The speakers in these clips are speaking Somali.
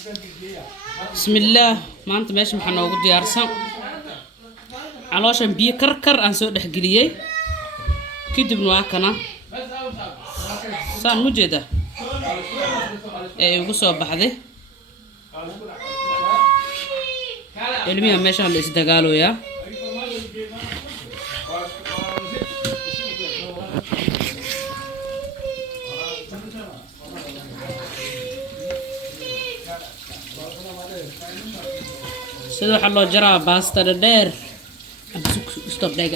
بسم الله ما أنت ماشي محنا وجود يارسم علشان بيه كركر أنسو دحقليي كده بنواكنا سان مجده وقصوا بحذي علميا ماشي على استقالوا يا سيدو حلو جرى باستا دير ستوب دايق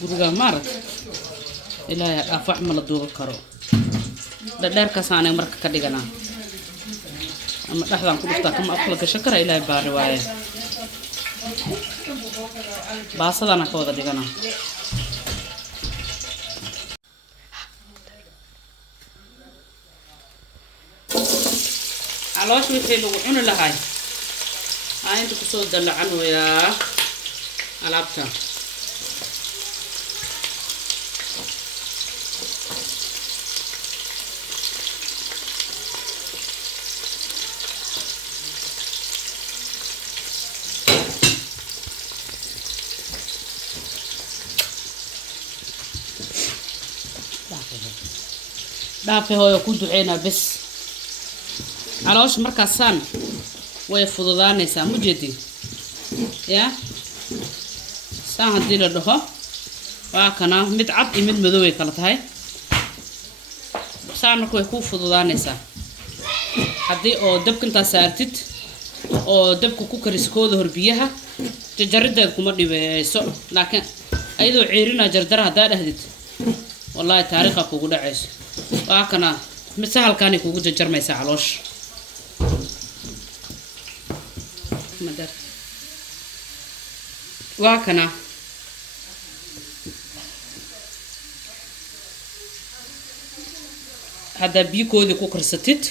guriga maarad ilaahay afax ma la duuba karo dheer ka saanay marka ka dhigana ama dhaxdan ku dhufta kama afla gasho kara ilaahay baari waaye baasadana ka wada dhigana علوش وحي لو عون لهاي هاي انت كسو دلعنو يا العبتا دافي هو يكون دعينا بس علوش مركزان ويفضلانيسا مجدي يا سان هدي لدهو واكنا مid cad iyo mid madow ay kala tahay saan markuu ay ku fududانيسا hadii oo dabka inta saartid oo dabku ku kariskooda horbiyaha jajarida kuma dhibayso laakiin ayadoo ceerina jardar hadaa dhahdid wallahi taariikha kugu dhacayso waakana mid sahalkaani kugu jajarmaysa caloosh مدر واكنا هذا بيكودي كوكر ستيت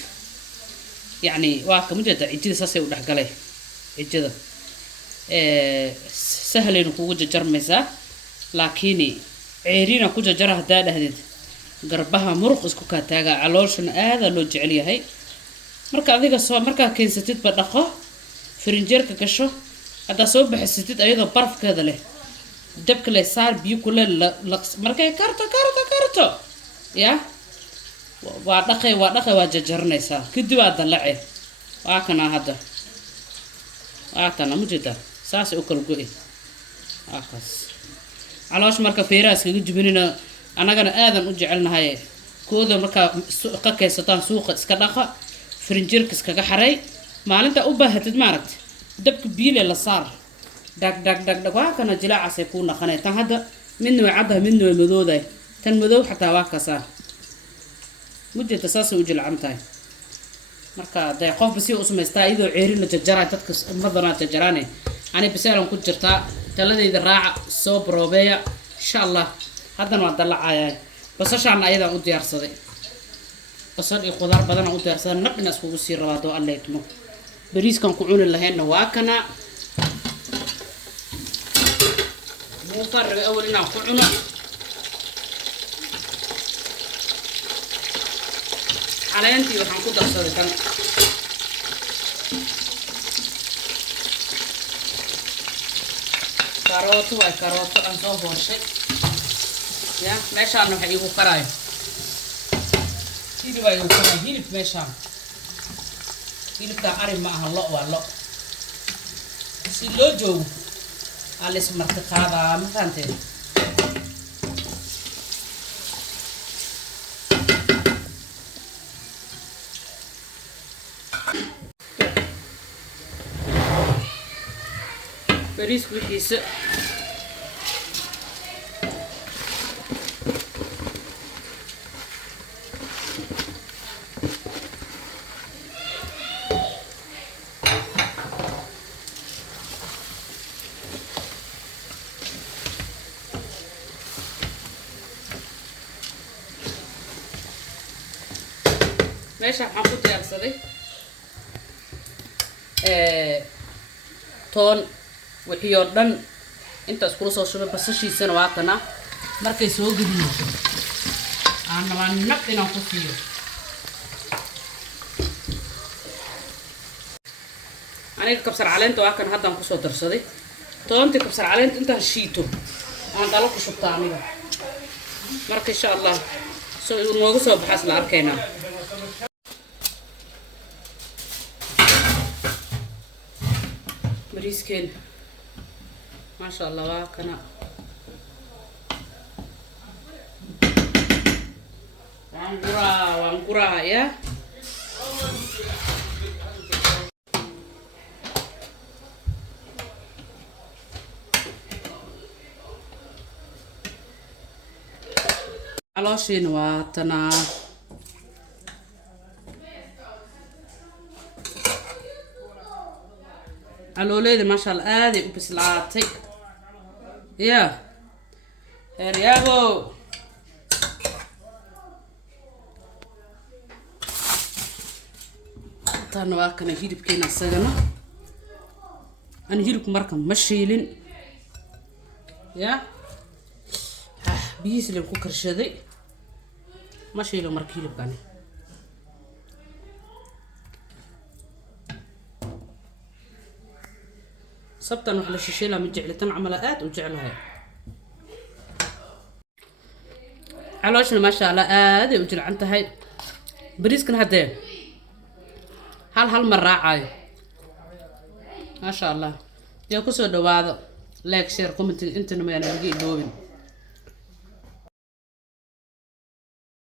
يعني واك مجد عجيد ساسي ودحقلي عجيد سهل انو كوجو جرميسا لكني عيرينا كوجو جره هدا دهديد قربها مرق اسكو كاتاغا علوشن aada loo jecel yahay marka adiga soo marka keensatid ba dhaqo فرنجيرك كشو هذا صوب بحسيت أيضا برف كذا له دبك له صار بيكون لقص مركي كارتو يا وادقي وججرنا يسا كدي وادلعي واكنا هذا واكنا مجدا ساس أكل قوي آخس على وش مركا فيراس كي جبيننا أنا كنا آذن أجعلنا هاي كوذا مركا قكي ستان سوق اسكداخا فرنجيرك اسكحري maalinta u baahatid maaragt dabka biile la saar dag waa kana jilaaca ay ku naqanay tan hadda midna way cadahay midna way madooday tan madow xataa waa ka saar muddo saas u jilcantahay marka day qof bisi u sameystaa idoo ceerin la jajaray dadka madana jajaraanay ani bisaaran ku jirtaa taladayda raaca soo brobeeya insha Allah hadan waa dalacayaa basashaan ayada u diyaarsaday basal iyo khudaar badan u diyaarsaday naqna isku sii rabaado Allah itmo بريس كان كعون لهنا واكنا مو فرق أولنا كعونا على أنتي وحنقول تصدق كان كاروت وكاروت أنصوف وشيء يا ماشي أنا حيجو كراي هيدي بايجو كراي هيدي ماشي hilibka ari ma aha lo waa lo si loo joogo alis marti qaada ma fahanteen bariis wixiisa ماشي هنحط يارصدي toon wixii oo dhan inta isku soo shubay basashiisana waa kana markay soo gudbiyo أنا ما نبي نقصيه. أنا كبسر علين تواكن هذا نقصه درسدي. toontii kabsar caleenta intaan shiito aan dhalo ku shubtaa aniga marka insha Allah soo uu noogu soo baxas la arkaynaa bariiskeen ma sha Allah waa kana waan guraa ya علاشين واتنا علوليد ما شاء الله آدي وبسلاتي يا يابو تانا واكنا هيرب كينا سجنا أنا هيرب مركم مشيلين يا بيس اللي بكوكر شذي ماشي له مركيل بقاني صبتنا وحلا شيشيلا من جعلتنا عملات وجعلها علاشنا ما شاء الله آدي وجل عنتها هاي بريسكن هدين هل مرة عاي ما شاء الله يا كسر دواذا لايك شير كومنت انت نما يعني بقي دوبين